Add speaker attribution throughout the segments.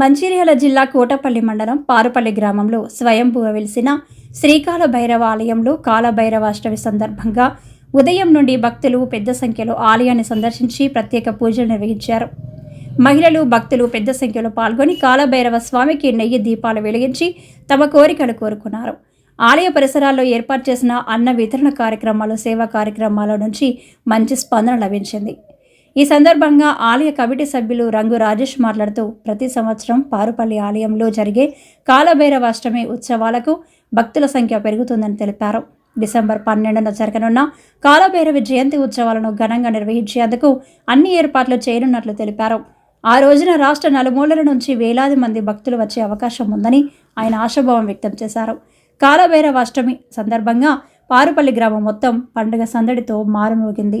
Speaker 1: మంచిర్యాల జిల్లా కోటపల్లి మండలం పారుపల్లి గ్రామంలో స్వయంభువ వెలిసిన శ్రీకాల భైరవ ఆలయంలో కాలభైరవాష్టమి సందర్భంగా ఉదయం నుండి భక్తులు పెద్ద సంఖ్యలో ఆలయాన్ని సందర్శించి ప్రత్యేక పూజలు నిర్వహించారు. మహిళలు భక్తులు పెద్ద సంఖ్యలో పాల్గొని కాలభైరవ స్వామికి నెయ్యి దీపాలు వెలిగించి తమ కోరికలు కోరుకున్నారు. ఆలయ పరిసరాల్లో ఏర్పాటు చేసిన అన్న వితరణ కార్యక్రమాలు సేవా కార్యక్రమాల నుంచి మంచి స్పందన లభించింది. ఈ సందర్భంగా ఆలయ కమిటీ సభ్యులు రంగు రాజేష్ మాట్లాడుతూ ప్రతి సంవత్సరం పారుపల్లి ఆలయంలో జరిగే కాలభైరవాష్టమి ఉత్సవాలకు భక్తుల సంఖ్య పెరుగుతుందని తెలిపారు. డిసెంబర్ పన్నెండున జరగనున్న కాలభైరవి జయంతి ఉత్సవాలను ఘనంగా నిర్వహించేందుకు అన్ని ఏర్పాట్లు చేయనున్నట్లు తెలిపారు. ఆ రోజున రాష్ట్ర నలుమూలల నుంచి వేలాది మంది భక్తులు వచ్చే అవకాశం ఉందని ఆయన ఆశాభావం వ్యక్తం చేశారు. కాలభైరవాష్టమి సందర్భంగా పారుపల్లి గ్రామం మొత్తం పండుగ సందడితో మారుమోగింది.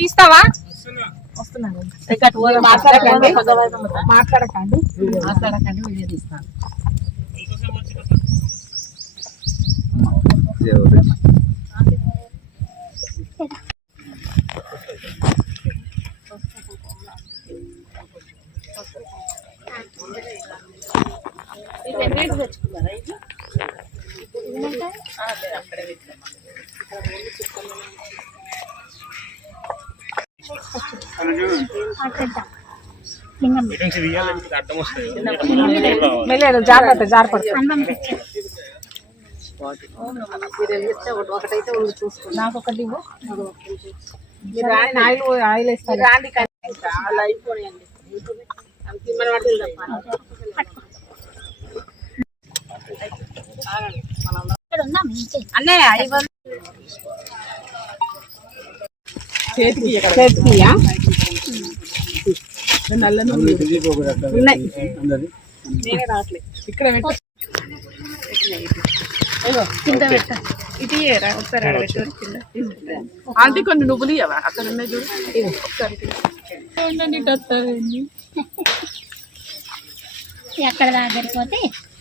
Speaker 2: ఇస్తావా? మాట్లాడకండి. మాట్లాడకండి మాట్లాడకండి వీడియో తీస్తాను మెల్లగా జాగ్రత్త జాగ్రత్త. ఒకటైతే ఉంది చూసుకో నాకు ఒకటి ఆయిల్ ఆయిల్ వేస్తారు రాండి చాలా అయిపోయాయండి అన్నయ్య చేతికి చేతికియా నల్ల ఉన్నాయి. నేనే రావట్లేదు. ఇక్కడ పెట్టు. కింద పెట్ట. ఇది ఏరా ఒకసారి ఆడ పెట్టు. కింద. ఆంటీ కొన్ని నువ్వులు ఇవ్వవా అక్కడ ఉన్నాయి చూడు. ఒకసారి
Speaker 3: ఎక్కడ దగ్గరిపోతే
Speaker 2: మళ్ళీ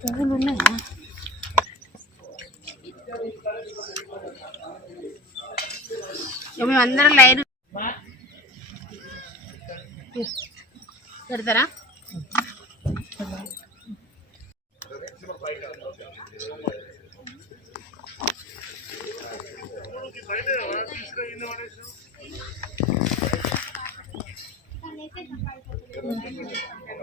Speaker 2: పువ్వులు
Speaker 3: ఉన్నాయా మేమందరం లైన్ పెడతారా?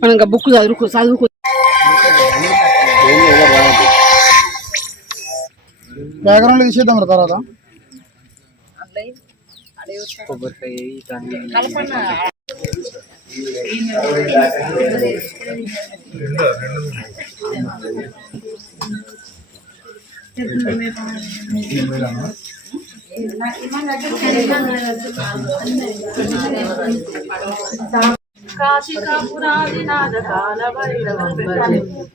Speaker 2: మనం ఇంకా బుక్ చదువుకో చదువుకో
Speaker 4: బ్యాక్గ్రౌండ్ తీసేద్దాం తర్వాత.
Speaker 5: కొబ్బరికాయ ఇట్లాంటి
Speaker 6: కాశికాపురాదినాథ కాల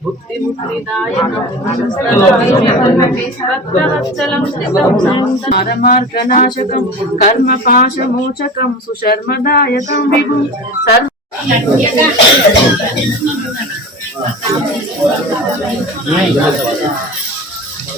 Speaker 6: భుక్తి ముక్తిదాయకం కర్మ పాశమోచకం సుశర్మదాయకం. విభు సర్వ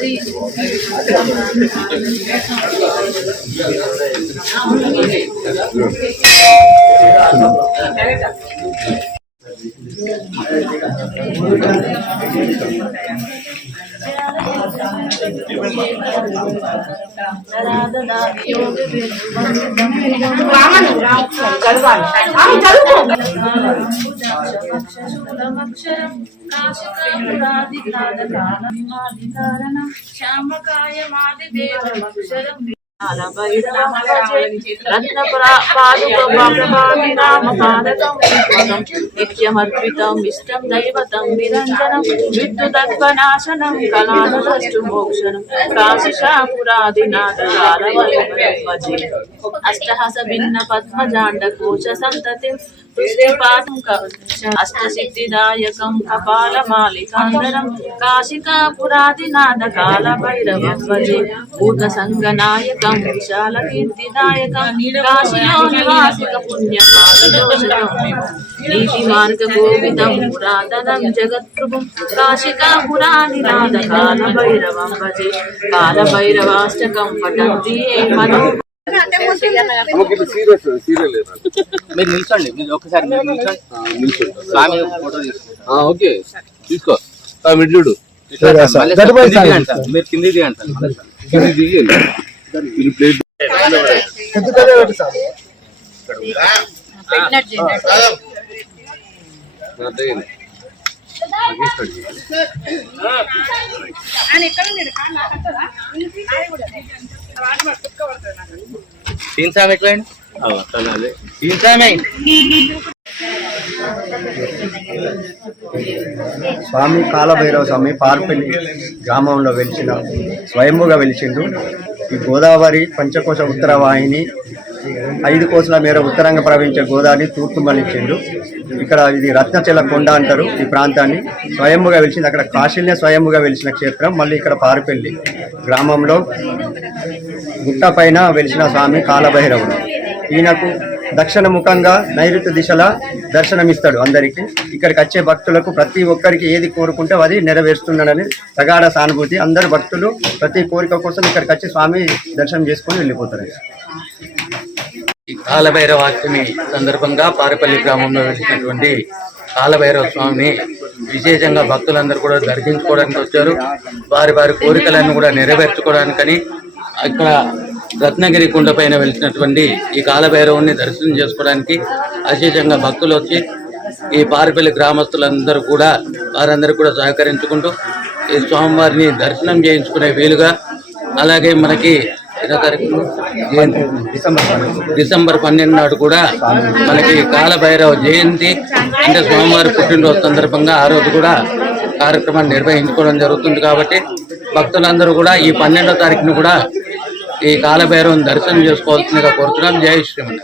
Speaker 6: Thank you. చదువుకోక్షరం కాశకాయ మాది దేవమక్షరం నిత్యమర్పితం ఇష్టం దైవతం నిరంజనం విద్యుదత్వనాశనం కళానదృష్టు మోక్షణం కాశికాపురాదినాథ కాలవల్లి అష్టహస భిన్న పద్మజాండ కోశ సంతతి పాఠం అష్టసిద్ధిదాయకం కపాలమాలికాంతరం కాశికాపురాదినాథ కాల భైరవం భజే. భూత సంగనాయకం విశాల కీర్తిదాయకం కాశీలో నివాసిక పుణ్యపాదోషకం నీతి మార్గ గోవితం పురాతనం జగత్ప్రభుం కాశికాపురాదినాథ కాల భైరవం భజే కాల భైరవాష్టకం పఠంతి మనో
Speaker 7: మీరు నిల్చోండి మీరు ఒకసారి స్వామి ఫోటో తీసుకో ఓకే. తీసుకో. ఆ, మీరు
Speaker 8: సార్.
Speaker 7: దిగండి. కిందికి దిగి మీరు ప్లేట్ దిగండి. తీన్ సామె ఎట్లా అండి తీన్ సామె
Speaker 8: స్వామి కాలభైరవ స్వామి పార్పల్లి గ్రామంలో వెలిసిన స్వయంభుగా వెలిసిండు. ఈ గోదావరి పంచకోశ ఉత్తర వాహిని ఐదు కోసల మేర ఉత్తరంగా ప్రవహించే గోదావరి తూర్పు మలిచిండు ఇక్కడ ఇది రత్నచల కొండ అంటారు ఈ ప్రాంతాన్ని. స్వయంభుగా వెలిసింది అక్కడ కాశీల్నే స్వయంభుగా వెలిసిన క్షేత్రం మళ్ళీ ఇక్కడ పారుపల్లి గ్రామంలో గుట్ట పైన వెలిసిన స్వామి కాలభైరవుడు. ఈయనకు దక్షిణ ముఖంగా నైరుతి దిశల దర్శనమిస్తాడు అందరికీ. ఇక్కడికి వచ్చే భక్తులకు ప్రతి ఒక్కరికి ఏది కోరుకుంటే అది నెరవేరుస్తున్నాడని ప్రగాఢ సానుభూతి. అందరు భక్తులు ప్రతి కోరిక కోసం ఇక్కడికి వచ్చి స్వామి దర్శనం చేసుకొని వెళ్ళిపోతారు.
Speaker 9: కాలభైరవాష్టమి సందర్భంగా పారపల్లి గ్రామంలో వెలిసినటువంటి కాలభైరవ స్వామిని విశేషంగా భక్తులందరూ కూడా దర్శించుకోవడానికి వచ్చారు. వారి వారి కోరికలను కూడా నెరవేర్చుకోవడానికని ఇక్కడ రత్నగిరి కుండ పైన వెలిసినటువంటి ఈ కాలభైరవుని దర్శనం చేసుకోవడానికి విశేషంగా భక్తులు వచ్చి ఈ పారపల్లి గ్రామస్తులందరూ కూడా వారందరూ కూడా సహకరించుకుంటూ ఈ స్వామివారిని దర్శనం చేయించుకునే వీలుగా అలాగే మనకి ఎన్నో తారీఖు జయంతి. డిసెంబర్ పన్నెండు. నాడు కూడా మనకి కాలభైరవ జయంతి. అంటే స్వామివారి పుట్టినరోజు సందర్భంగా ఆ రోజు కూడా కార్యక్రమాన్ని నిర్వహించుకోవడం జరుగుతుంది కాబట్టి భక్తులందరూ కూడా ఈ పన్నెండో తారీఖును కూడా ఈ కాలభైరవం దర్శనం చేసుకోవాల్సిందిగా కోరుతున్నాం. జై శ్రీమన్